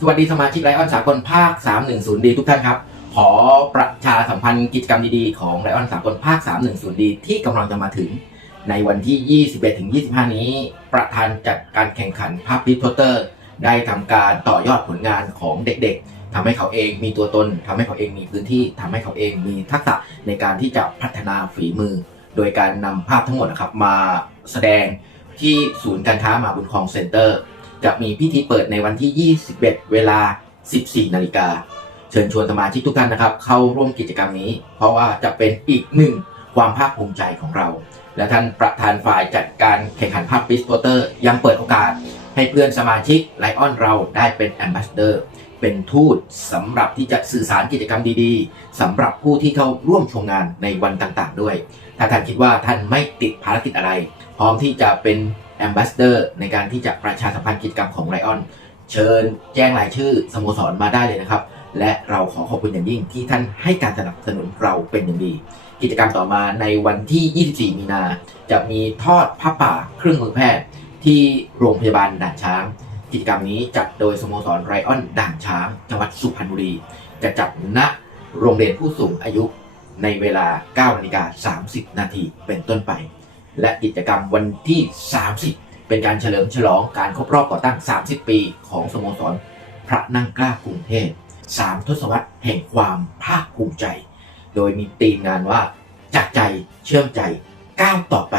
สวัสดีสมาชิกไลออนสากลภาค 310 ดีทุกท่านครับ ขอประชาสัมพันธ์กิจกรรมดีๆของไลออนสากลภาค 310 ดีที่กำลังจะมาถึง ในวันที่ 21 ถึง 25 นี้ ประธานจัดการแข่งขันภาพพิโทเตอร์ ได้ทำการต่อยอดผลงานของเด็กๆทำให้เขาเองมีตัวตนทำให้เขาเองมีพื้นที่ทำให้เขาเองมีทักษะในการที่จะพัฒนาฝีมือ โดยการนำภาพทั้งหมดนะครับมาแสดงที่ศูนย์การค้ามาบุญคลองเซ็นเตอร์ จะมีพิธีเปิดในวันที่ 21 เวลา 14 นาฬิกา เชิญชวนสมาชิกทุกท่านนะครับ เข้าร่วมกิจกรรมนี้ เพราะว่าจะเป็นอีกหนึ่งความภาคภูมิใจของเรา และท่านประธานฝ่ายจัดการแข่งขันภาพปิสโปเตอร์ ยังเปิดโอกาสให้เพื่อนสมาชิกไลออนเราได้เป็นแอมบาสเดอร์เป็นทูตสำหรับที่จะสื่อสารกิจกรรมดีๆสำหรับผู้ที่เข้าร่วมชมงานในวันต่างๆด้วย ถ้าท่านคิดว่าท่านไม่ติดภารกิจอะไร พร้อมที่จะเป็น แอมบาสเดอร์ในการที่จะประชาสัมพันธ์กิจกรรมของไลออนเชิญแจ้งรายชื่อสโมสรมาได้เลยนะครับ และเราขอขอบคุณอย่างยิ่งที่ท่านให้การสนับสนุนเราเป็นอย่างดี กิจกรรมต่อมาในวันที่ 24 มีนา จะมีทอดผ้าป่าเครื่องมือแพทย์ ที่โรงพยาบาลด่านช้าง กิจกรรมนี้จัดโดยสโมสรไรออนด่านช้าง จังหวัดสุพรรณบุรี จะจัดณโรงเรียนผู้สูงอายุในเวลา9นาฬิกา30 นาทีเป็นต้นไป และกิจกรรมวันที่ 30 เป็นการเฉลิมฉลองการครบรอบก่อตั้ง 30 ปีของสโมสร พระนั่งกล้ากรุงเทพ3ทศวรรษแห่งความภาคภูมิใจ โดยมีธีมงานว่าจากใจเชื่อมใจก้าวต่อไป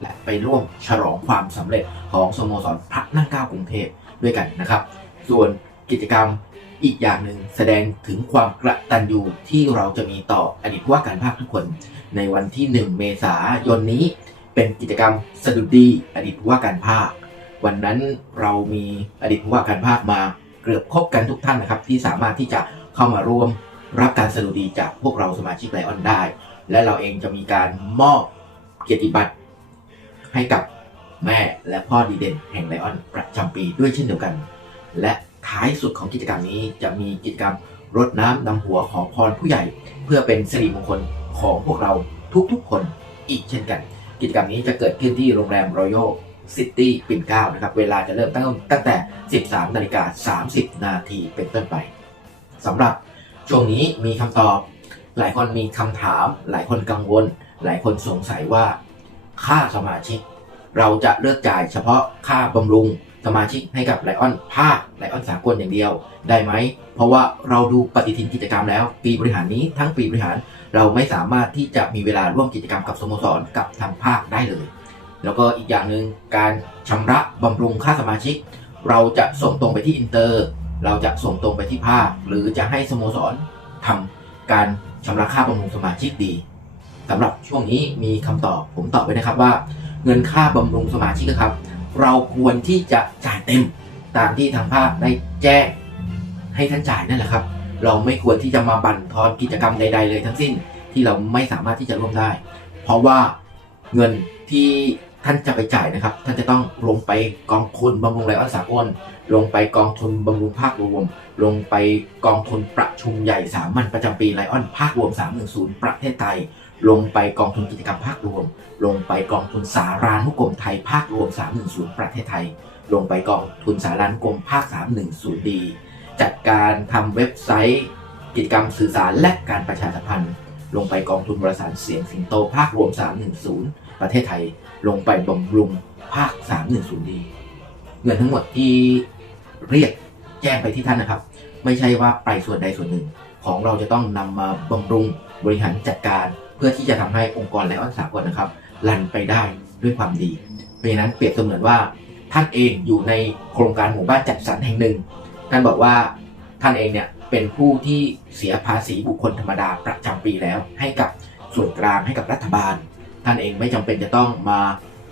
และไปร่วมฉลองความสำเร็จของสโมสรพระนั่งเกล้ากรุงเทพด้วยกันนะครับ ส่วนกิจกรรมอีกอย่างหนึ่งแสดงถึงความกระตันยูที่เราจะมีต่ออดีตว่าการภาคทุกคน ในวันที่ 1 เมษายนนี้ เป็นกิจกรรมสดุดีอดีตผู้ว่าการภาค วันนั้นเรามีอดีตผู้ว่าการภาคมาเกือบครบกันทุกท่านนะครับ ที่สามารถที่จะเข้ามาร่วมรับการสดุดีจากพวกเราสมาชิกไลออนได้ และเราเองจะมีการมอบเกียรติบัตรให้กับแม่และพ่อดีเด่นแห่งไลออนประจำปีด้วยเช่นเดียวกัน และท้ายสุดของกิจกรรมนี้จะมีกิจกรรมรดน้ำดำหัวขอพรผู้ใหญ่ เพื่อเป็นสิริมงคลของพวกเราทุกๆคนอีกเช่นกัน กิจกรรมนี้จะเกิดขึ้นที่โรงแรมรอยัลซิตี้ปิ่นเกล้านะครับ เวลาจะเริ่มตั้งตั้งแต่ 13นาฬิกา30 นาทีเป็นต้นไปสำหรับช่วงนี้มีคำตอบ หลายคนมีคำถาม หลายคนกังวล หลายคนสงสัยว่า ค่าสมาชิก เราจะเลือกจ่ายเฉพาะค่าบำรุง สมาชิกให้กับไลออนภาคไลออนสากลอย่างเดียว ได้ไหม เพราะว่าเราดูปฏิทินกิจกรรมแล้ว ปีบริหารนี้ทั้งปีบริหาร เราไม่สามารถที่จะมีเวลาร่วมกิจกรรมกับสโมสรกับทางภาคได้เลย แล้วก็อีกอย่างหนึ่งการชำระบำรุงค่าสมาชิก เราจะส่งตรงไปที่อินเตอร์ เราจะส่งตรงไปที่ภาค หรือจะให้สโมสรทำการชำระค่าบำรุงสมาชิกดีสำหรับช่วงนี้มีคำตอบผมตอบไว้นะครับว่า เงินค่าบำรุงสมาชิกนะครับ เราควรที่จะจ่ายเต็มตามที่ทางภาคได้แจ้งให้ท่านจ่ายนั่นแหละครับ เราไม่ควรที่จะมาบั่นทอนกิจกรรมใด ๆ เลยทั้งสิ้นที่เราไม่สามารถที่จะร่วมได้ เพราะว่าเงินที่ท่านจะไปจ่ายนะครับ ท่านจะต้องลงไปกองทุนบำรุงไลออนสากลลงไปกองทุนบำรุงภาครวม ลงไปกองทุนประชุมใหญ่สามัญประจำปีไลออนภาครวม 310 ประเทศไทย ลงไปกองทุนกิจกรรมภาครวม ลงไปกองทุนสารานุกรมไทยภาครวม 310 ประเทศไทย ลงไปกองทุนสารานุกรมภาค 310 ดี จัดการทำเว็บไซต์ กิจกรรมสื่อสารและการประชาสัมพันธ์ ลงไปกองทุนบริษัทเสียงสิงโตภาครวม 310 ประเทศไทย ลงไปบำรุงภาค 310 ดี เงินทั้งหมดที่เรียกแจ้งไปที่ท่านนะครับ ไม่ใช่ว่าไปส่วนใดส่วนหนึ่ง ของเราจะต้องนำมาบำรุงบริหารจัดการเพื่อที่จะทำให้องค์กรและอันสากลนะครับรันไปได้ด้วยความดี เพราะฉะนั้นเปรียบเสมือนว่าท่านเองอยู่ในโครงการหมู่บ้านจัดสรรแห่งหนึ่ง ท่านบอกว่าท่านเองเนี่ยเป็นผู้ที่เสียภาษีบุคคลธรรมดาประจำปีแล้ว ให้กับส่วนกลางให้กับรัฐบาล ท่านเองไม่จำเป็นจะต้องมา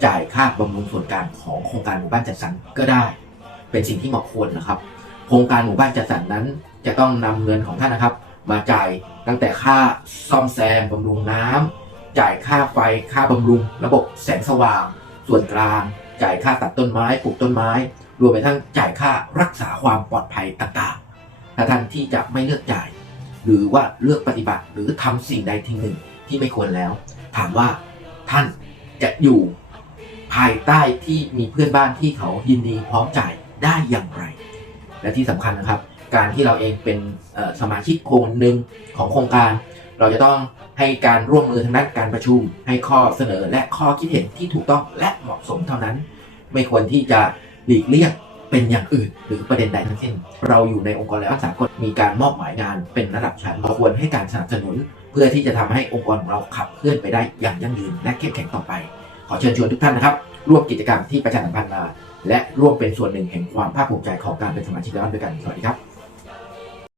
จ่ายค่าบำรุงส่วนกลางของโครงการหมู่บ้านจัดสรรก็ได้ เป็นสิ่งที่เหมาะควรนะครับ โครงการหมู่บ้านจัดสรรนั้นจะต้องนำเงินของท่านนะครับ มาจ่ายตั้งแต่ค่าซ่อมแซมบำรุงน้ำจ่ายค่าไฟค่าบำรุง ระบบแสงสว่าง ส่วนกลาง จ่ายค่าตัดต้นไม้ปลูกต้นไม้ รวมไปทั้งจ่ายค่ารักษาความปลอดภัยต่างๆถ้าท่านที่จะไม่เลือกจ่าย หรือว่าเลือกปฏิบัติหรือทำสิ่งใดทิ้งหนึ่งที่ไม่ควรแล้ว ถามว่าท่านจะอยู่ภายใต้ที่มีเพื่อนบ้านที่เขายินดีพร้อมจ่ายได้อย่างไร และที่สำคัญนะครับ การที่เราเองเป็นสมาชิกคนหนึ่งของโครงการ เราจะต้องให้การร่วมมือทางด้านการประชุม ให้ข้อเสนอและข้อคิดเห็นที่ถูกต้องและเหมาะสมเท่านั้น ไม่ควรที่จะหลีกเลี่ยงเป็นอย่างอื่น หรือประเด็นใดทั้งสิ้น เราอยู่ในองค์กรและสากลมีการมอบหมายงานเป็นระดับชั้นเราควรให้การสนับสนุน เพื่อที่จะทำให้องค์กรของเราขับเคลื่อนไปได้อย่างยั่งยืนและเข้มแข็งต่อไป ขอเชิญชวนทุกท่านนะครับร่วมกิจกรรมที่ประชาสัมพันธ์มาและร่วมเป็นส่วนหนึ่งแห่งความภาคภูมิใจของการเป็นสมาชิกแล้วด้วยกัน สวัสดีครับ